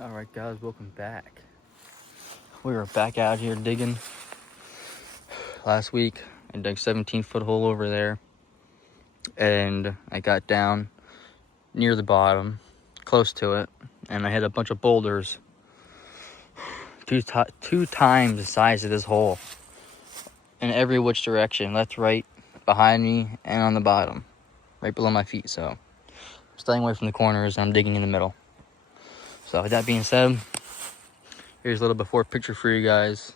Alright guys, welcome back. We were back out here digging. Last week I dug 17-foot hole over there, and I got down near the bottom, close to it, and I hit a bunch of boulders two times the size of this hole in every which direction, left, right, behind me, and on the bottom, right below my feet. So I'm staying away from the corners and I'm digging in the middle. So with that being said, here's a little before picture for you guys.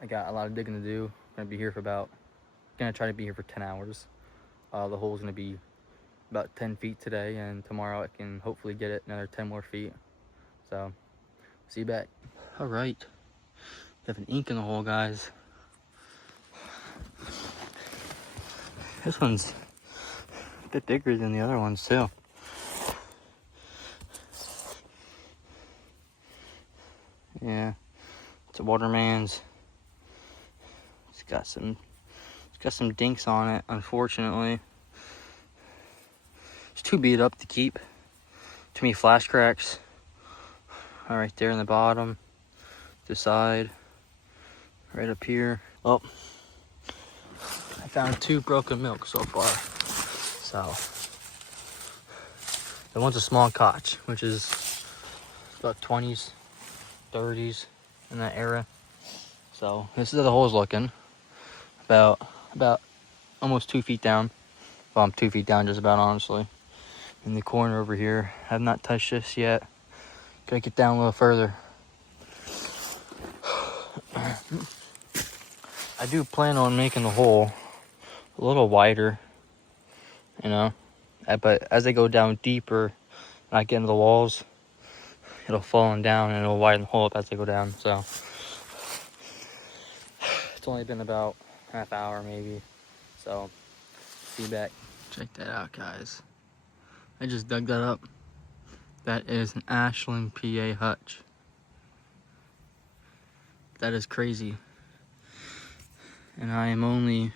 I got a lot of digging to do. I'm gonna try to be here for 10 hours. The hole's gonna be about 10 feet today, and tomorrow I can hopefully get it another 10 more feet. So, see you back. All right, we have an ink in the hole, guys. This one's a bit bigger than the other ones too. Yeah, it's a Waterman's. It's got some dinks on it, unfortunately. It's too beat up to keep. Too many flash cracks. All right there in the bottom, the side, right up here. Oh, I found 2 broken milk so far. So, the one's a small cotch, which is about 20s, 30s in that era. So this is how the hole's looking. About almost 2 feet down. Well, I'm 2 feet down just about, honestly. In the corner over here, have not touched this yet. Gotta get down a little further. I do plan on making the hole a little wider, you know, but as I go down deeper and I get into the walls, it'll fall down and it'll widen the hole up as I go down. So it's only been about half hour maybe. So see you back. Check that out, guys. I just dug that up. That is an Ashland, PA hutch. That is crazy. And I am only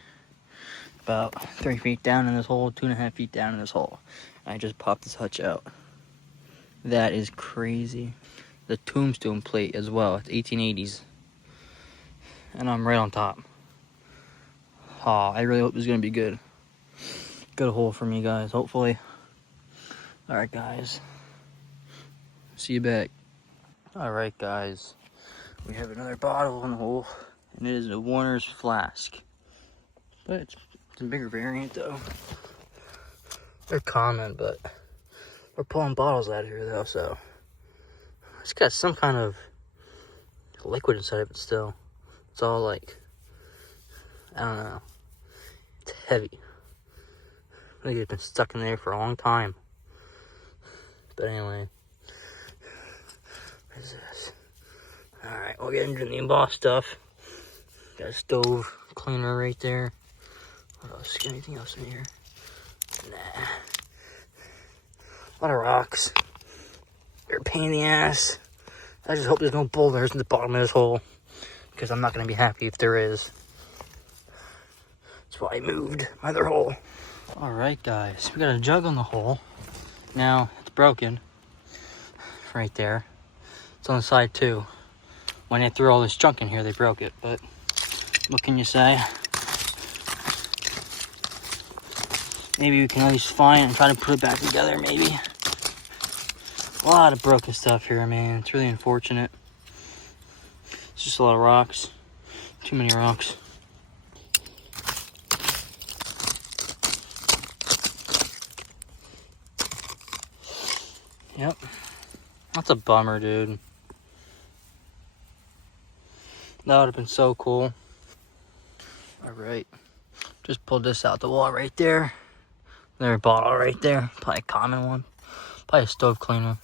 about 3 feet down in this hole, 2.5 feet down in this hole. I just popped this hutch out. That is crazy. The tombstone plate as well. It's 1880s. And I'm right on top. Oh, I really hope this is gonna be good. Good hole for me, guys, hopefully. Alright, guys. See you back. Alright, guys. We have another bottle in the hole, and it is a Warner's flask. But it's a bigger variant, though. They're common, but we're pulling bottles out of here, though, so. It's got some kind of liquid inside of it still. It's all like, I don't know. It's heavy. I think it's been stuck in there for a long time. But anyway. What is this? Alright, we'll get into the embossed stuff. Got a stove cleaner right there. What else? Got anything else in here? Nah. A lot of rocks. They're a pain in the ass. I just hope there's no boulders in the bottom of this hole, because I'm not going to be happy if there is. That's why I moved my other hole. Alright, guys. We got a jug on the hole. Now, it's broken. Right there. It's on the side, too. When they threw all this junk in here, they broke it. But what can you say? Maybe we can at least find it and try to put it back together, maybe. A lot of broken stuff here, man. It's really unfortunate. It's just a lot of rocks. Too many rocks. Yep. That's a bummer, dude. That would have been so cool. Alright. Just pulled this out the wall right there. Another bottle right there. Probably a common one. Probably a stove cleaner.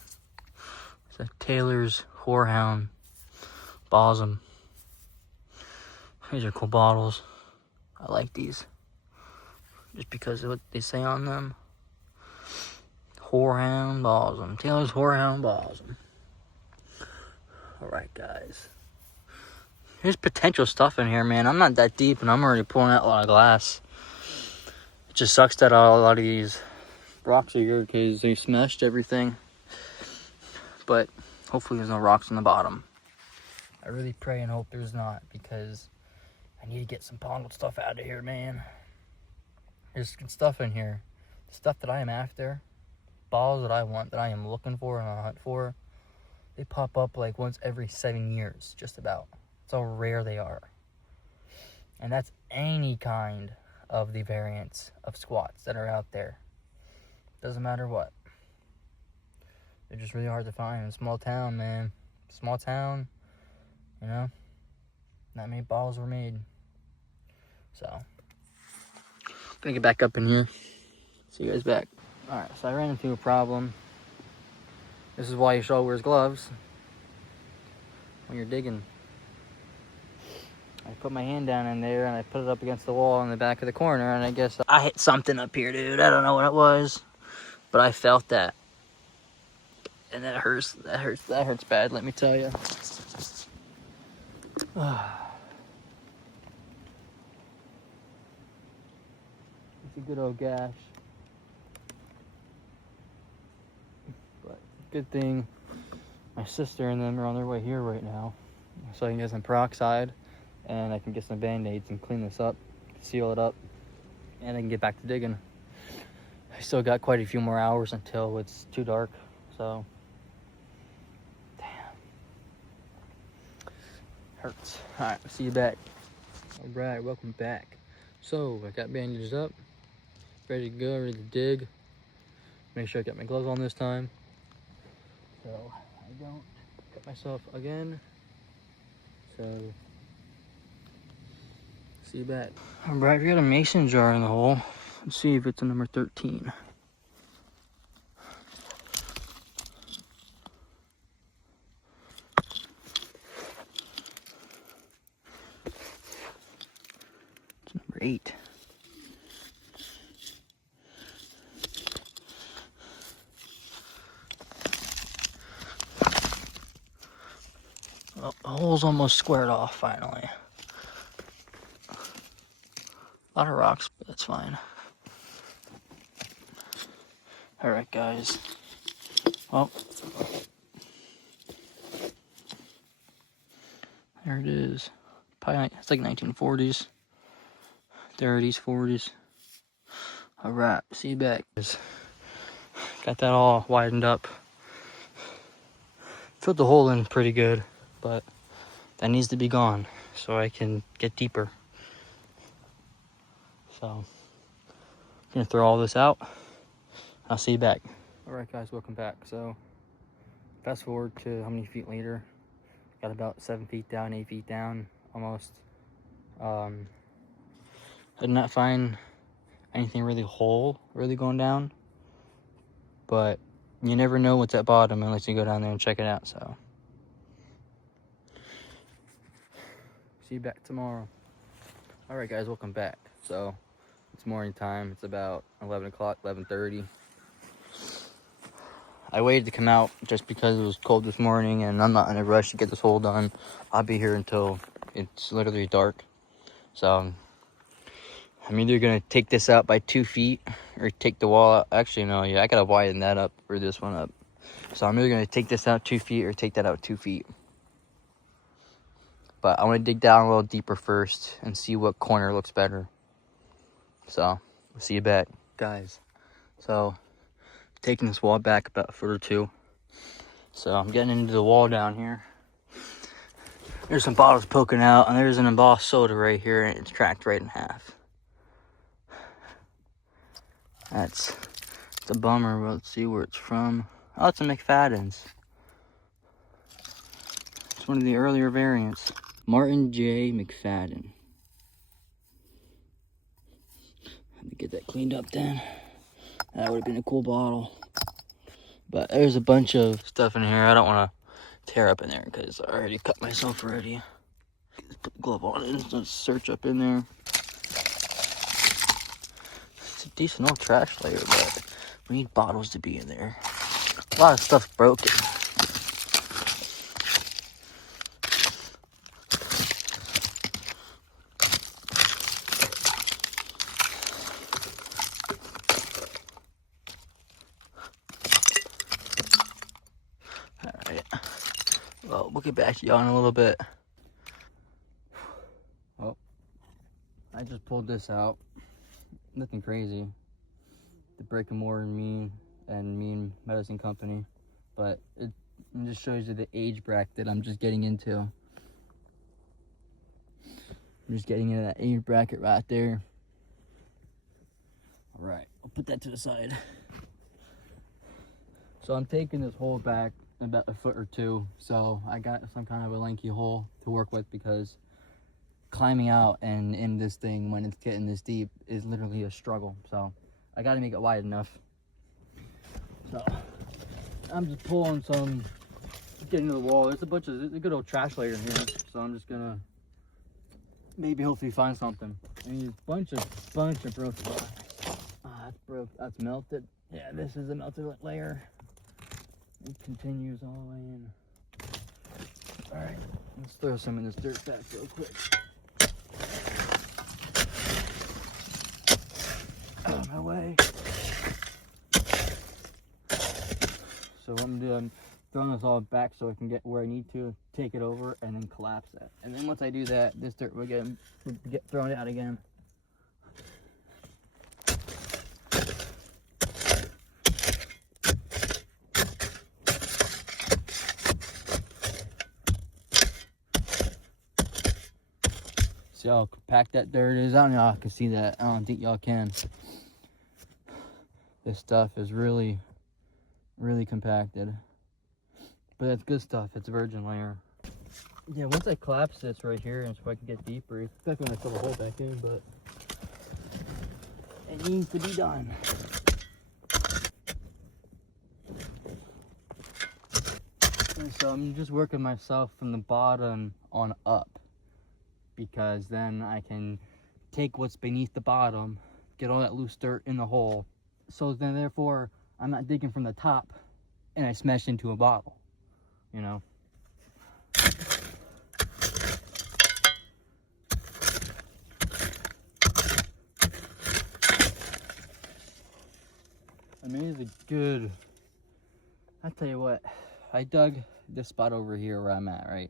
It's a Taylor's Whorehound Balsam. These are cool bottles. I like these. Just because of what they say on them. Whorehound Balsam. Taylor's Whorehound Balsam. Alright, guys. There's potential stuff in here, man. I'm not that deep, and I'm already pulling out a lot of glass. It just sucks that a lot of these rocks are here because they smashed everything. but hopefully there's no rocks on the bottom. I really pray and hope there's not, because I need to get some bottled stuff out of here, man. There's good stuff in here. The stuff that I am after, bottles that I want, that I am looking for and on a hunt for, they pop up like once every 7 years, just about. That's how rare they are. And that's any kind of the variants of squats that are out there. Doesn't matter what. They're just really hard to find in a small town, man. Small town, you know, not many bottles were made. So, gonna get back up in here. See you guys back. Alright, so I ran into a problem. This is why you should all wear gloves when you're digging. I put my hand down in there and I put it up against the wall in the back of the corner, and I guess I hit something up here, dude. I don't know what it was, but I felt that. And that hurts. That hurts bad, let me tell you. It's a good old gash. But good thing my sister and them are on their way here right now, so I can get some peroxide and I can get some band-aids and clean this up, seal it up, and I can get back to digging. I still got quite a few more hours until it's too dark, so damn, hurts. All right, see you back. All right, welcome back. So I got bandages up, ready to go, ready to dig. Make sure I got my gloves on this time, so I don't cut myself again. So see you back. All right, we got a mason jar in the hole. Let's see if it's a number 13. It's number 8. Well, the hole's almost squared off finally. A lot of rocks, but that's fine. All right, guys. Well, there it is. Probably, it's like 1940s, 30s, 40s. All right, see you back. Got that all widened up. Filled the hole in pretty good, but that needs to be gone so I can get deeper. So I'm gonna throw all this out. I'll see you back. All right, guys, welcome back. So fast forward to how many feet later? Got about 7 feet down, 8 feet down, almost. I did not find anything really going down, but you never know what's at bottom unless you go down there and check it out. So see you back tomorrow. All right, guys, welcome back. So it's morning time. It's about 11 o'clock, 11:30. I waited to come out just because it was cold this morning, and I'm not in a rush to get this hole done. I'll be here until it's literally dark. So I'm either gonna take this out by 2 feet or take the wall out. Actually, no, yeah, I gotta widen that up or this one up. So I'm either gonna take this out 2 feet or take that out 2 feet. But I want to dig down a little deeper first and see what corner looks better. So we'll see you back, guys. So taking this wall back about a foot or two. So I'm getting into the wall down here. There's some bottles poking out, and there's an embossed soda right here, and it's cracked right in half. It's a bummer, but let's see where it's from. Oh, it's a McFadden's. It's one of the earlier variants. Martin J. McFadden. Let me get that cleaned up then. That would have been a cool bottle. But there's a bunch of stuff in here I don't want to tear up in there because I already cut myself already. Let's put the glove on it. Let's search up in there. It's a decent old trash layer, but we need bottles to be in there. A lot of stuff's broken. Alright. get back to y'all in a little bit. Oh, I just pulled this out. Nothing crazy. The brick and mortar and medicine company, but it just shows you the age bracket I'm just getting into. I'm just getting into that age bracket right there. All right, I'll put that to the side. So I'm taking this hole back about a foot or two, so I got some kind of a lanky hole to work with, because climbing out and in this thing when it's getting this deep is literally a struggle. So I got to make it wide enough. So I'm just pulling some, getting to the wall. There's a good old trash layer in here, so I'm just gonna maybe hopefully find something. I mean, a bunch of broken glass. That's broke. That's melted. Yeah, this is a melted layer. It continues all the way in. All right, let's throw some in this dirt bag real quick. Out of my way. So what I'm doing, I'm throwing this all back so I can get where I need to, take it over, and then collapse it. And then once I do that, this dirt will get thrown out again. See how compact that dirt is? I don't know if y'all can see that. I don't think y'all can. This stuff is really, really compacted. But that's good stuff. It's a virgin layer. Yeah, once I collapse this right here, and so I can get deeper, it's definitely gonna fill the hole back in, but it needs to be done. And so I'm just working myself from the bottom on up, because then I can take what's beneath the bottom, get all that loose dirt in the hole, so then therefore I'm not digging from the top and I smash into a bottle, you know. I mean, it's a good, I tell you what, I dug this spot over here where I'm at, right?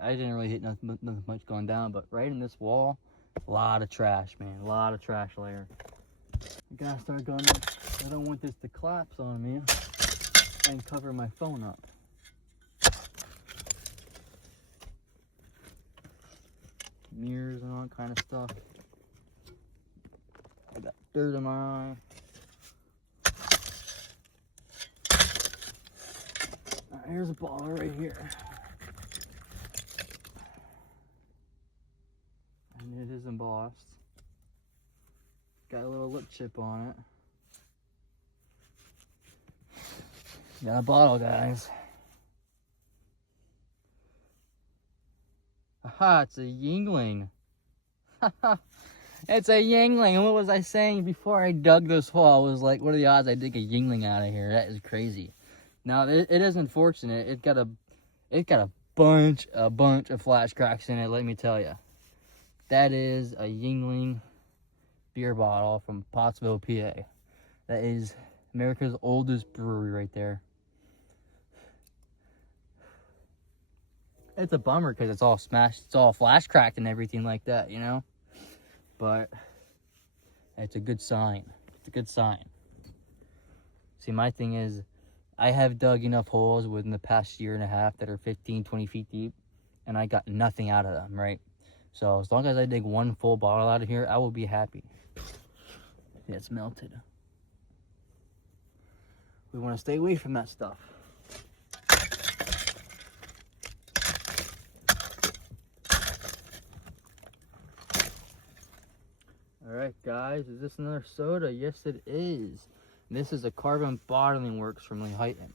I didn't really hit nothing much going down, but right in this wall, a lot of trash, man, a lot of trash layer. I gotta start going up. I don't want this to collapse on me and cover my phone up. Mirrors and all kind of stuff. I got dirt in my eye. Alright, here's a baller right here. And it is embossed. Got a little lip chip on it. Got a bottle, guys. Aha, it's a Yingling. It's a Yingling. And what was I saying before I dug this hole? I was like, what are the odds I dig a Yingling out of here? That is crazy. Now, it is unfortunate. It got a bunch of flash cracks in it, let me tell you. That is a Yingling beer bottle from Pottsville, PA. That is America's oldest brewery right there. It's a bummer because it's all smashed, it's all flash cracked and everything like that, you know? But it's a good sign. It's a good sign. See, my thing is, I have dug enough holes within the past year and a half that are 15, 20 feet deep, and I got nothing out of them, right? So as long as I dig one full bottle out of here, I will be happy. Yeah, it's melted. We want to stay away from that stuff. Alright guys, is this another soda? Yes it is. This is a Carbon Bottling Works from Lehighton.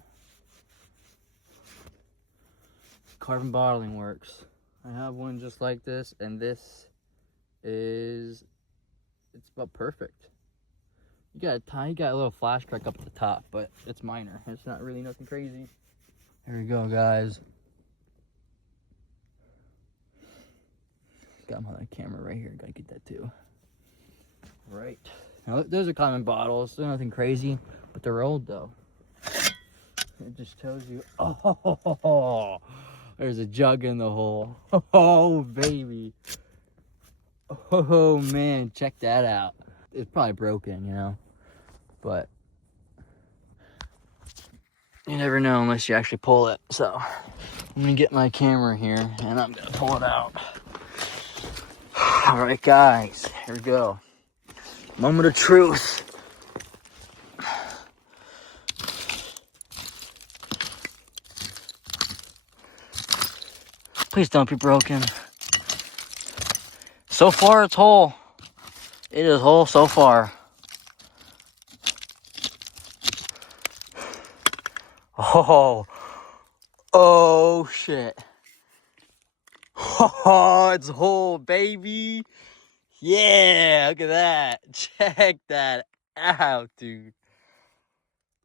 Carbon Bottling Works. I have one just like this, and this is, it's about perfect. You got a little flash crack up at the top, but it's minor. It's not really nothing crazy. Here we go, guys. Got my other camera right here. Gotta get that too. Right. Now, those are common bottles. They're nothing crazy, but they're old though. It just tells you, oh, there's a jug in the hole. Oh, baby. Oh, man, check that out. It's probably broken, you know, but you never know unless you actually pull it. So I'm gonna get my camera here and I'm gonna pull it out. All right, guys, here we go. Moment of truth. Please don't be broken. So far, it's whole. It is whole so far. Oh, shit. Oh, it's whole, baby. Yeah, look at that. Check that out, dude.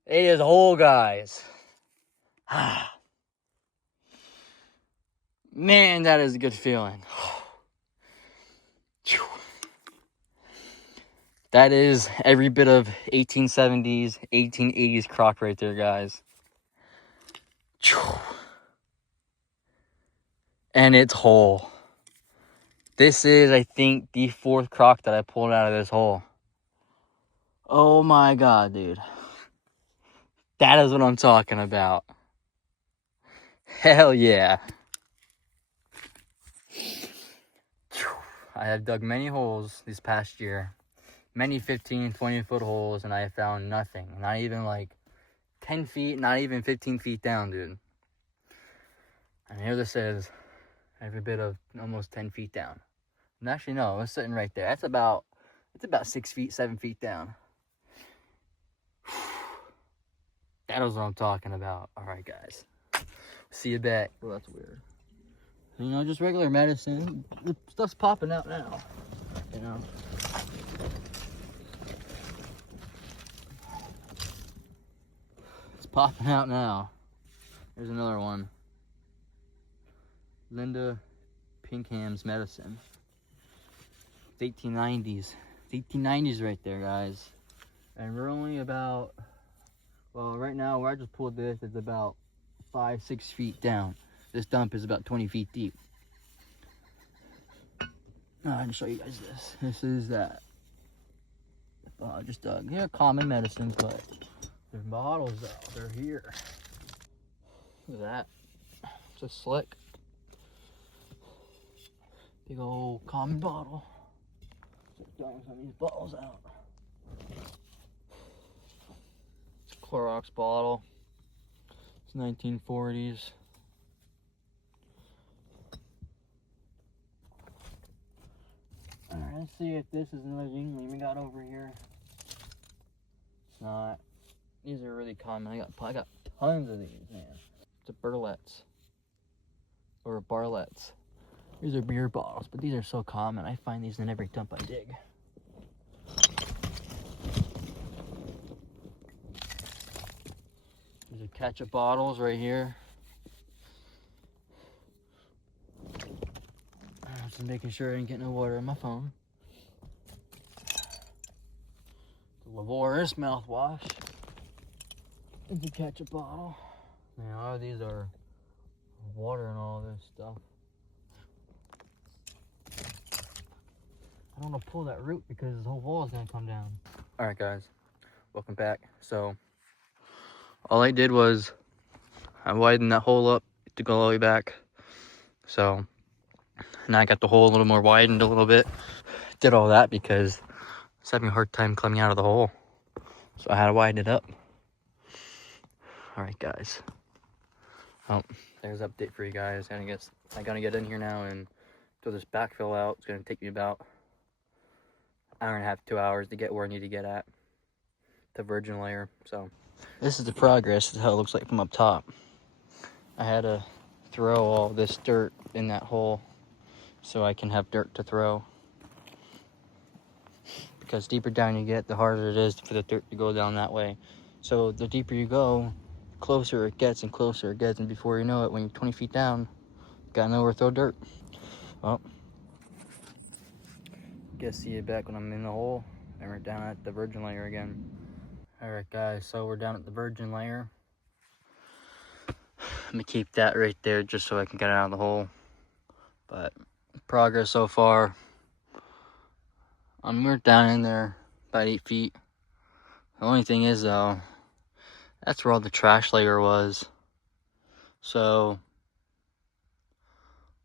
It is whole, guys. Man, that is a good feeling. That is every bit of 1870s, 1880s crock right there, guys. And it's whole. This is, I think, the 4th crock that I pulled out of this hole. Oh my god, dude. That is what I'm talking about. Hell yeah. I have dug many holes this past year. Many 15, 20-foot holes, and I have found nothing. Not even like 10 feet, not even 15 feet down, dude. And here this is, every bit of almost 10 feet down. And actually, no, it's sitting right there. It's about 6 feet, 7 feet down. That is what I'm talking about. All right, guys. See you back. Well, that's weird. You know, just regular medicine. The stuff's popping out now. You know. It's popping out now. There's another one. Linda Pinkham's medicine. It's 1890s. It's 1890s right there, guys. And we're only about, well, right now where I just pulled this, it's about 5-6 feet down. This dump is about 20 feet deep. I'm gonna show you guys this. This is that. Just yeah, common medicine, but there's bottles out. They're here. Look at that. It's just slick. Big old common bottle. Start throwing some of these bottles out. It's a Clorox bottle. It's 1940s. Alright, let's see if this is another Yingling we got over here. It's not. These are really common. I got tons of these, man. It's a burlets. Or barlets. These are beer bottles, but these are so common. I find these in every dump I dig. These are ketchup bottles right here. Just making sure I didn't get no water in my phone. The Lavorus mouthwash. It's a ketchup bottle. Man, all of these are water and all this stuff. I don't want to pull that root because the whole wall is going to come down. Alright guys, welcome back. So, all I did was I widened that hole up to go all the way back. So, now I got the hole a little more widened a little bit. Did all that because I was having a hard time climbing out of the hole. So I had to widen it up. Alright guys. Oh, there's an update for you guys. I'm gonna get in here now and throw this backfill out. It's gonna take me about an hour and a half, 2 hours to get where I need to get at. The virgin layer. So this is the progress. This is how it looks like from up top. I had to throw all this dirt in that hole so I can have dirt to throw. Because deeper down you get, the harder it is for the dirt to go down that way. So the deeper you go, closer it gets and closer it gets, and before you know it, when you're 20 feet down, you gotta know where to throw dirt. Well, guess see you back when I'm in the hole and we're down at the virgin layer again. Alright guys, so we're down at the virgin layer. I'm gonna keep that right there just so I can get it out of the hole. But progress so far. We're down in there about 8 feet. The only thing is though, that's where all the trash layer was. So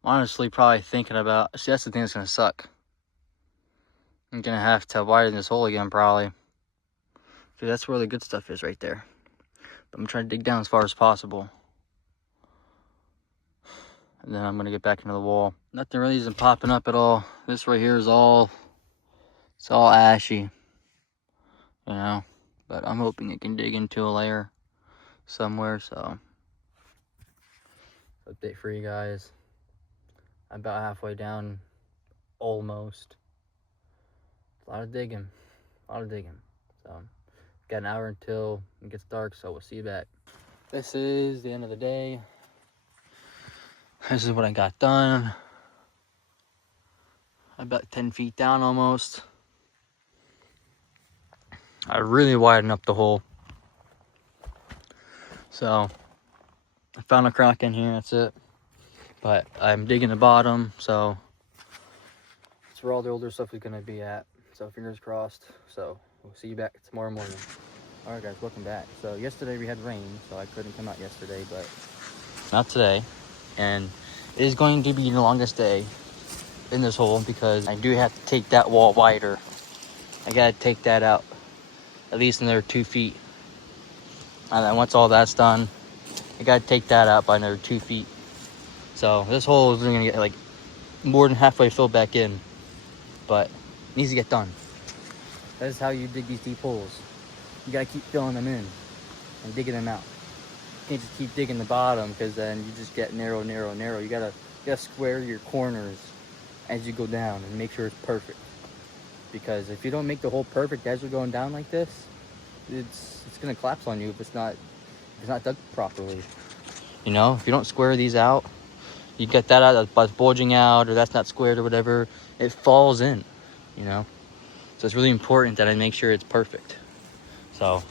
honestly, probably thinking about, see, that's the thing that's gonna suck. I'm gonna have to widen this hole again probably. Because that's where the good stuff is right there. But I'm trying to dig down as far as possible. And then I'm gonna get back into the wall. Nothing really isn't popping up at all. This right here is all, it's all ashy, you know. But I'm hoping it can dig into a layer somewhere. So update for you guys. I'm about halfway down, almost. A lot of digging, So got an hour until it gets dark, so we'll see you back. This is the end of the day. This is what I got done. I'm about 10 feet down almost. I really widened up the hole. So I found a crack in here, that's it. But I'm digging the bottom, so that's where all the older stuff is gonna be at. So fingers crossed. So we'll see you back tomorrow morning. All right guys, welcome back. So yesterday we had rain, so I couldn't come out yesterday, but not today. And it is going to be the longest day in this hole because I do have to take that wall wider. I gotta take that out at least another 2 feet. And then once all that's done, I gotta take that out by another 2 feet. So this hole is gonna get like more than halfway filled back in, but it needs to get done. That is how you dig these deep holes. You gotta keep filling them in and digging them out. You can't just keep digging the bottom because then you just get narrow. You gotta square your corners as you go down and make sure it's perfect. Because if you don't make the hole perfect as you're going down like this, it's gonna collapse on you if it's not dug properly. You know, if you don't square these out, you get that out that's bulging out or that's not squared or whatever, it falls in, you know. So it's really important that I make sure it's perfect. So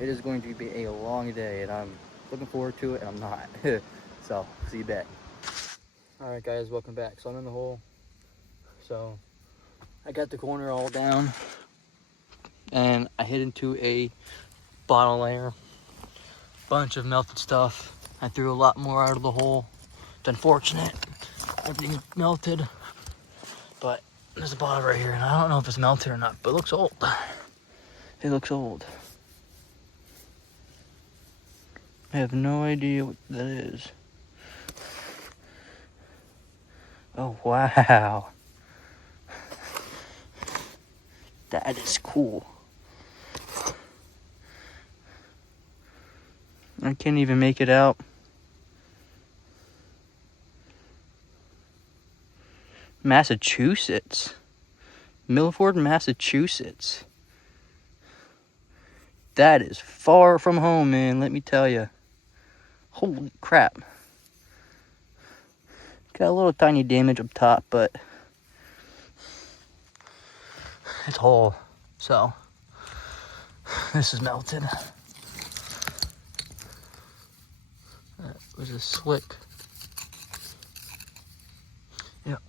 it is going to be a long day and I'm looking forward to it and I'm not. So see you back. All right guys, welcome back. So I'm in the hole. So I got the corner all down and I hit into a bottom layer. Bunch of melted stuff. I threw a lot more out of the hole. It's unfortunate. Everything's melted. But there's a bottle right here and I don't know if it's melted or not, but it looks old. It looks old. I have no idea what that is. Oh, wow. That is cool. I can't even make it out. Massachusetts. Milford, Massachusetts. That is far from home, man, let me tell you. Holy crap. Got a little tiny damage up top, but it's whole. So this is melted. That was a slick. Yep.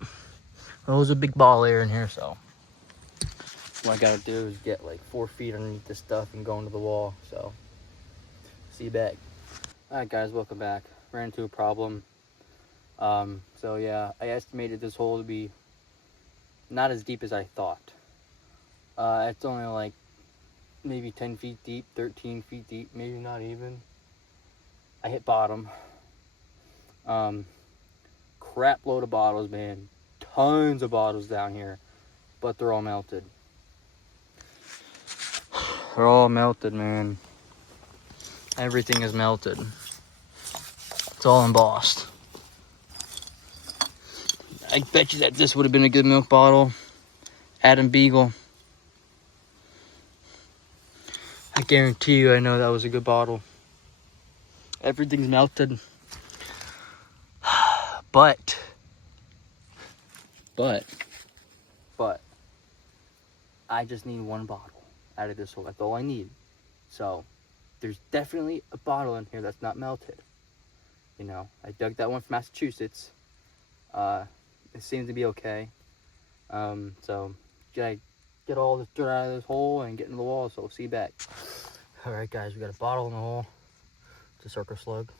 Well, there's a big ball layer in here, so what I gotta do is get like 4 feet underneath this stuff and go into the wall. So see you back. All right guys, welcome back. Ran into a problem. So yeah, I estimated this hole to be not as deep as I thought. It's only like maybe 10 feet deep, 13 feet deep, maybe not even. I hit bottom. Crap load of bottles, man. Tons of bottles down here, but they're all melted. They're all melted, man. Everything is melted. It's all embossed. I bet you that this would have been a good milk bottle. Adam Beagle. I guarantee you I know that was a good bottle. Everything's melted. But I just need one bottle out of this hole. That's all I need. So there's definitely a bottle in here that's not melted. You know, I dug that one from Massachusetts. It seems to be okay. So gotta get all this dirt out of this hole and get into the wall, so we'll see you back. Alright guys, we got a bottle in the hole. It's a circle slug.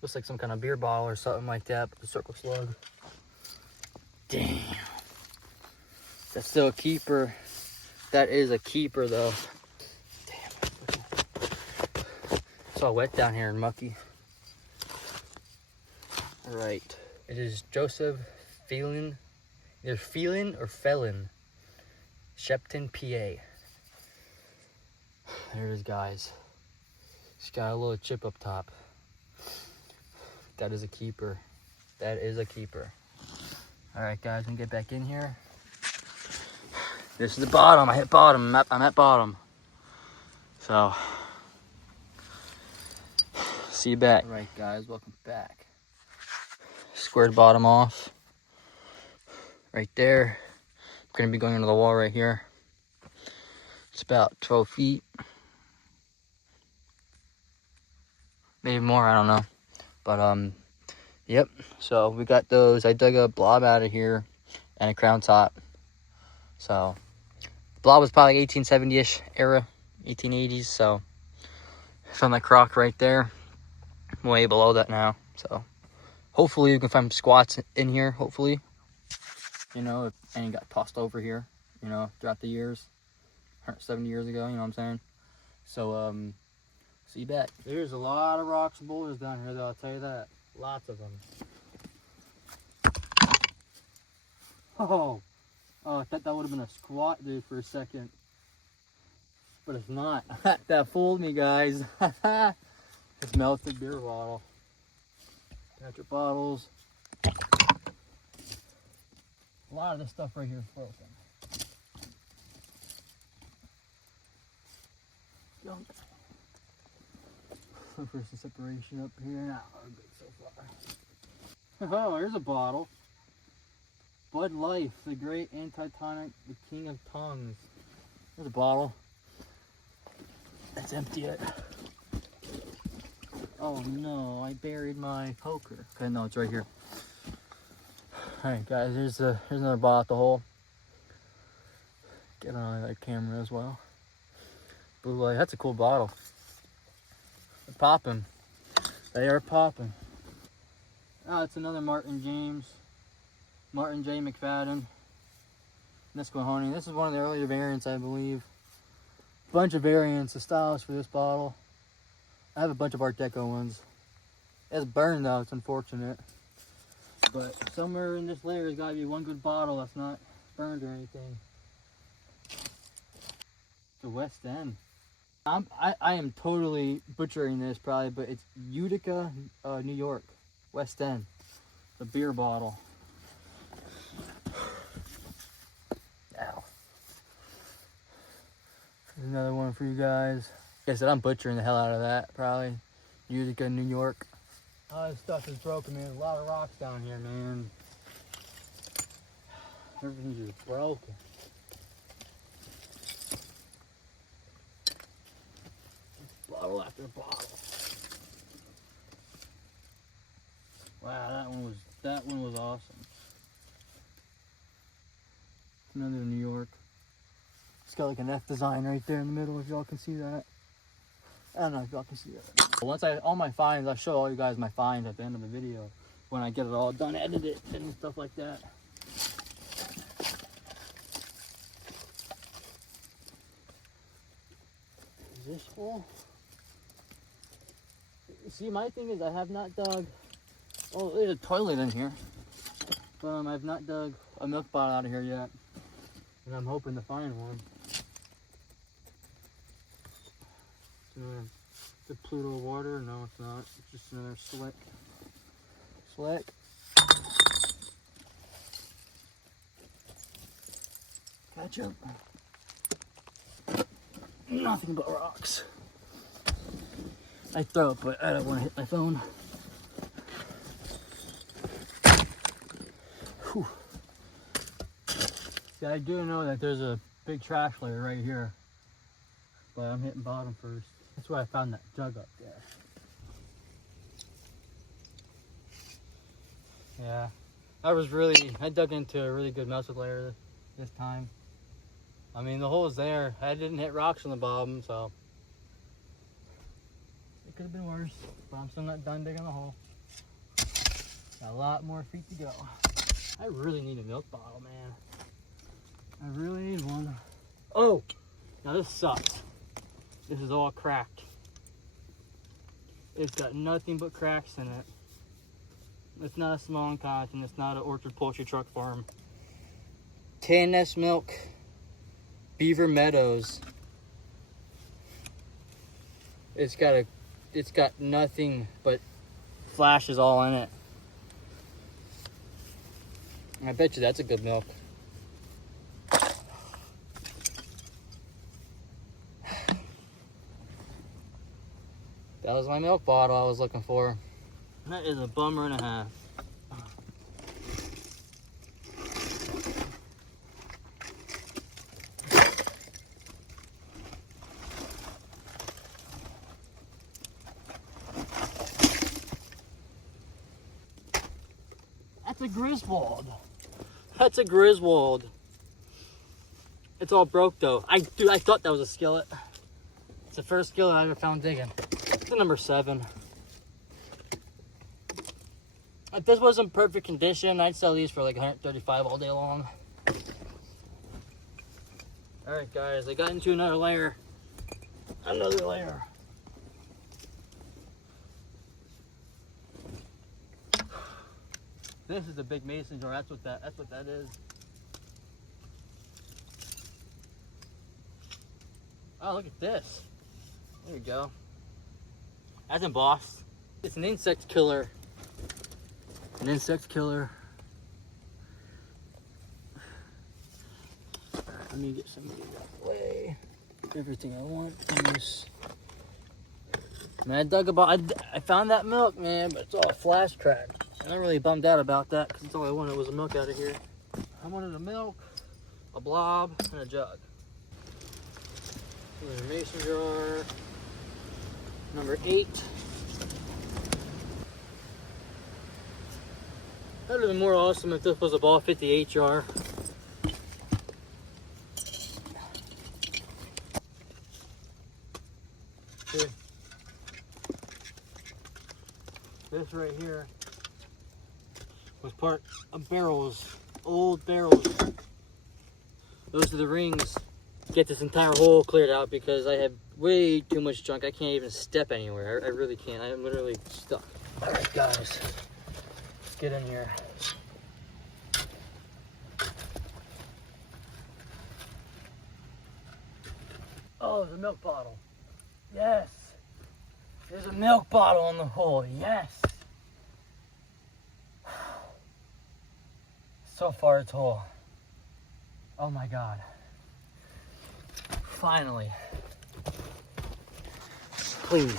Looks like some kind of beer bottle or something like that, but the circle slug. Damn. That's still a keeper. That is a keeper though. Damn. It's all wet down here and mucky. Alright. It is Joseph Phelan. Either Phelan or Felon. Shepton, PA. There it is, guys. It's got a little chip up top. That is a keeper. That is a keeper. Alright guys, I'm gonna get back in here. This is the bottom. I hit bottom. I'm at bottom. So, see you back. Alright guys, welcome back. Squared bottom off. Right there. I'm gonna be going into the wall right here. It's about 12 feet. Maybe more, I don't know. But yep. So we got those. I dug a blob out of here and a crown top. So blob was probably 1870-ish era, 1880s. So found that crock right there. Way below that now. So hopefully we can find squats in here. Hopefully, you know, if any got tossed over here, you know, throughout the years, 170 years ago. You know what I'm saying? So see you back. There's a lot of rocks and boulders down here, though. I'll tell you that. Lots of them. Oh, I thought that would have been a squat, dude, for a second. But it's not. That fooled me, guys. It's melted beer bottle. Patrick bottles. A lot of this stuff right here is broken. Junk. For some separation up here. Now we're good so far. Oh, here's a bottle. Bud Life, the great anti-tonic, the king of tongues. There's a bottle. Let's empty it. Oh no, I buried my poker. Okay, no, it's right here. Alright guys, here's another bottle at the hole. Get on that camera as well. Blue Light, that's a cool bottle. They're popping. They are popping. Oh, it's another Martin James. Martin J. McFadden. Nisquehoning. This is one of the earlier variants, I believe. Bunch of variants of styles for this bottle. I have a bunch of Art Deco ones. It's burned though, it's unfortunate. But somewhere in this layer has got to be one good bottle that's not burned or anything. The West End. I am totally butchering this probably, but it's Utica, New York. West End. The beer bottle. Ow. There's another one for you guys. Like I said, I'm butchering the hell out of that, probably. Utica, New York. All this stuff is broken, man. There's a lot of rocks down here, man. Everything's just broken. Bottle after bottle. Wow, that one was awesome. Another New York. It's got like an F design right there in the middle, if y'all can see that. I don't know if y'all can see that. Once all my finds, I'll show all you guys my finds at the end of the video when I get it all done, edit it and stuff like that. Is this full? See, my thing is I have not dug. Oh, there's a toilet in here, but I've not dug a milk bottle out of here yet, and I'm hoping to find one. The Pluto water? No, it's not. It's just another slick. Slick. Ketchup. Nothing but rocks. I throw it, but I don't want to hit my phone. Whew. See, I do know that there's a big trash layer right here, but I'm hitting bottom first. That's where I found that jug up there. Yeah, I dug into a really good messwood layer this time. I mean, the hole's there. I didn't hit rocks on the bottom, so it could have been worse, but I'm still not done digging the hole. Got a lot more feet to go. I really need a milk bottle, man. I really need one. Oh, now this sucks. This is all cracked. It's got nothing but cracks in it. It's not a small cottage, and it's not an Orchard Poultry Truck Farm. K&S Milk, Beaver Meadows. It's got nothing but flashes all in it. I bet you that's a good milk. That was my milk bottle I was looking for. That is a bummer and a half. That's a Griswold. That's a Griswold. It's all broke though. I thought that was a skillet. It's the first skillet I ever found digging. It's the number 7. If this was in perfect condition, I'd sell these for like $135 all day long. All right, guys, I got into another layer. Another layer. This is a big mason jar. That's what that is. Oh, look at this. There you go. That's embossed. It's an insect killer. An insect killer. All right, let me get some of these out of the way. Everything I want in this. Man, I found that milk, man, but it's all flash cracked. And I'm really bummed out about that because that's all I wanted was a milk out of here. I wanted a milk, a blob, and a jug. Here's a mason jar. Number 8. That would have been more awesome if this was a ball 58 jar. Here. This right here was part of barrels, old barrels. Those are the rings. Get this entire hole cleared out because I have way too much junk. I can't even step anywhere. I really can't. I'm literally stuck. All right, guys, let's get in here. Oh, there's a milk bottle. Yes. There's a milk bottle in the hole. Yes. So far, it's whole. Oh my God. Finally. Please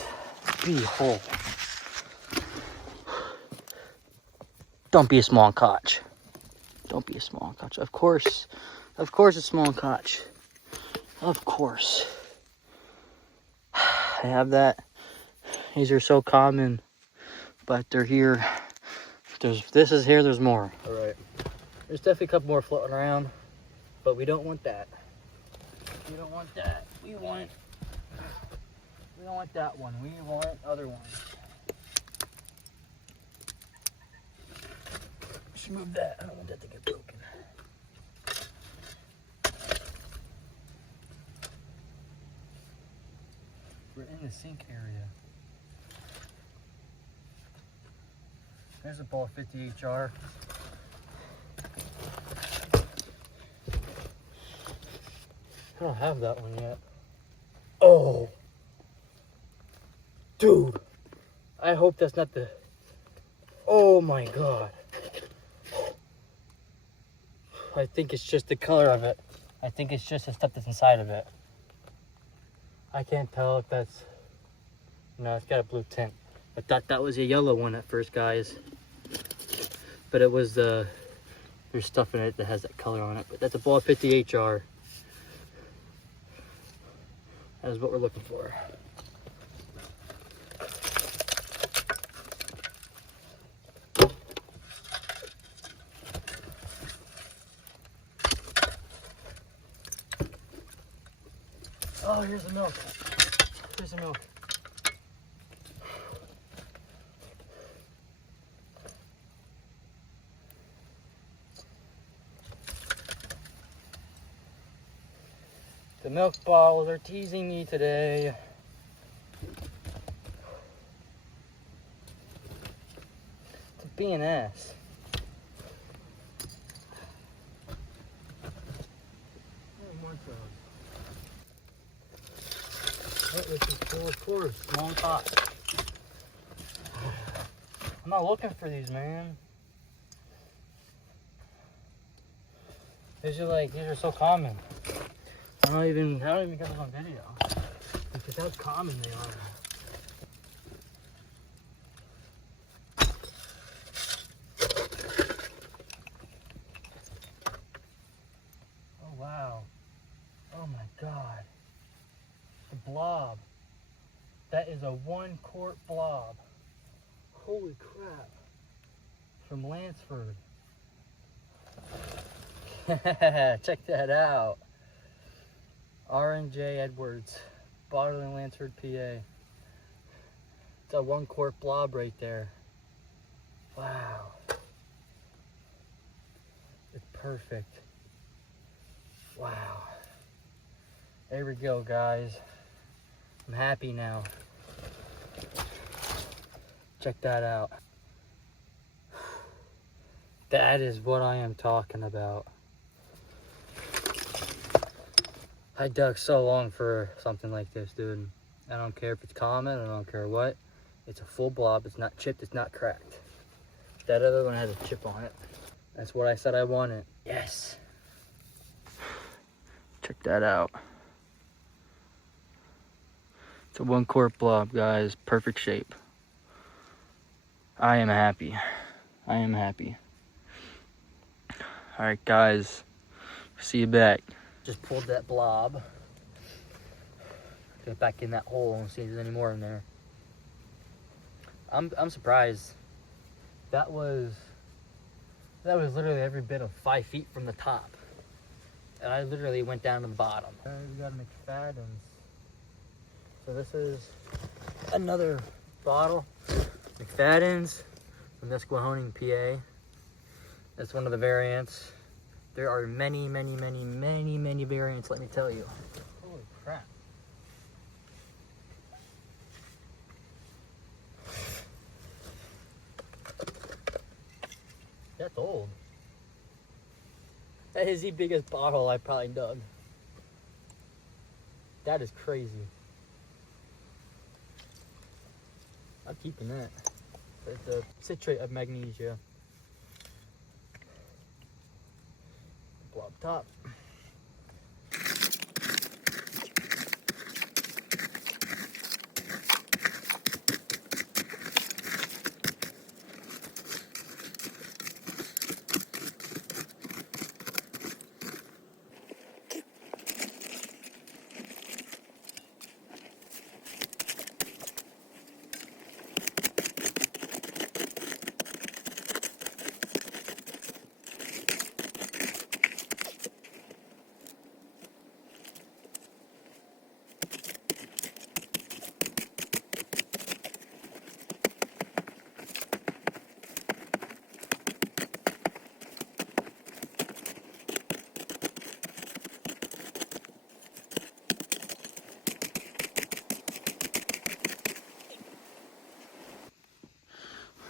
be whole. Don't be a small cotch. Don't be a small cotch. Of course it's small cotch. Of course. I have that. These are so common, but they're here. This is here, there's more. All right. There's definitely a couple more floating around, but we don't want that. We don't want that. We don't want that one. We want other ones. Just move that. I don't want that to get broken. We're in the sink area. There's a ball 58 jar. I don't have that one yet. Oh, dude, I hope that's not the, oh my God. I think it's just the color of it. I think it's just the stuff that's inside of it. I can't tell if that's, no, it's got a blue tint. I thought that was a yellow one at first, guys. But it was, there's stuff in it that has that color on it. But that's a ball 58 jar. That is what we're looking for. Oh, here's the milk. Here's the milk. The milk bottles are teasing me today. To be an ass. This is full of course, long pot. I'm not looking for these, man. These are so common. I don't even get them on video. Because how common they are. Oh wow. Oh my god. The blob. That is a 1 quart blob. Holy crap. From Lansford. Check that out. R&J Edwards. Bottled in Lansford, PA. It's a 1 quart blob right there. Wow. It's perfect. Wow. There we go, guys. I'm happy now. Check that out. That is what I am talking about. I dug so long for something like this, dude. I don't care if it's common, I don't care what. It's a full blob, it's not chipped, it's not cracked. That other one has a chip on it. That's what I said I wanted. Yes. Check that out. It's a 1 quart blob, guys. Perfect shape. I am happy. I am happy. Alright, guys. See you back. Just pulled that blob. Get back in that hole and see if there's any more in there. I'm surprised. That was literally every bit of 5 feet from the top. And I literally went down to the bottom. We got McFadden's. So this is another bottle. McFadden's from Nesquehoning, PA. That's one of the variants. There are many variants, let me tell you. Holy crap. That's old. That is the biggest bottle I've probably dug. That is crazy. I'm keeping that. It's a citrate of magnesia. Blob top.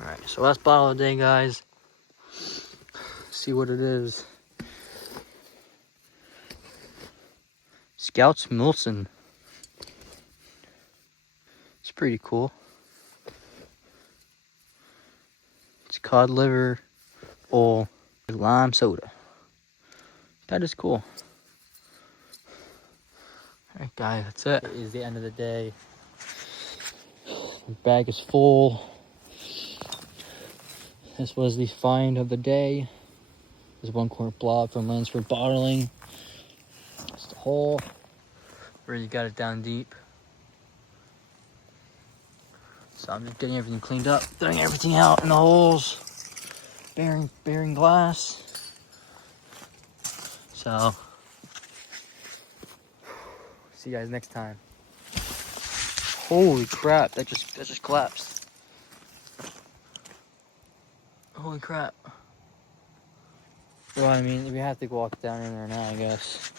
Alright, so last bottle of the day, guys. See what it is. Scouts Milson. It's pretty cool. It's cod liver, oil, lime soda. That is cool. Alright guys, that's it. It is the end of the day. The bag is full. This was the find of the day. This 1 quart blob from Lansford Bottling. It's the hole where you got it down deep. So I'm just getting everything cleaned up, throwing everything out in the holes, bearing glass. So See you guys next time. Holy crap, that just collapsed. Holy crap. Well, I mean, we have to walk down in there now, I guess.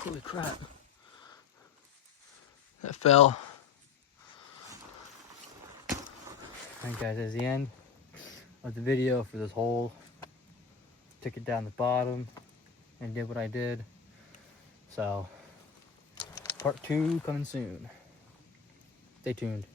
Holy crap. That fell. Alright guys, that's the end of the video for this hole. Took it down the bottom and did what I did. So, part 2 coming soon. Stay tuned.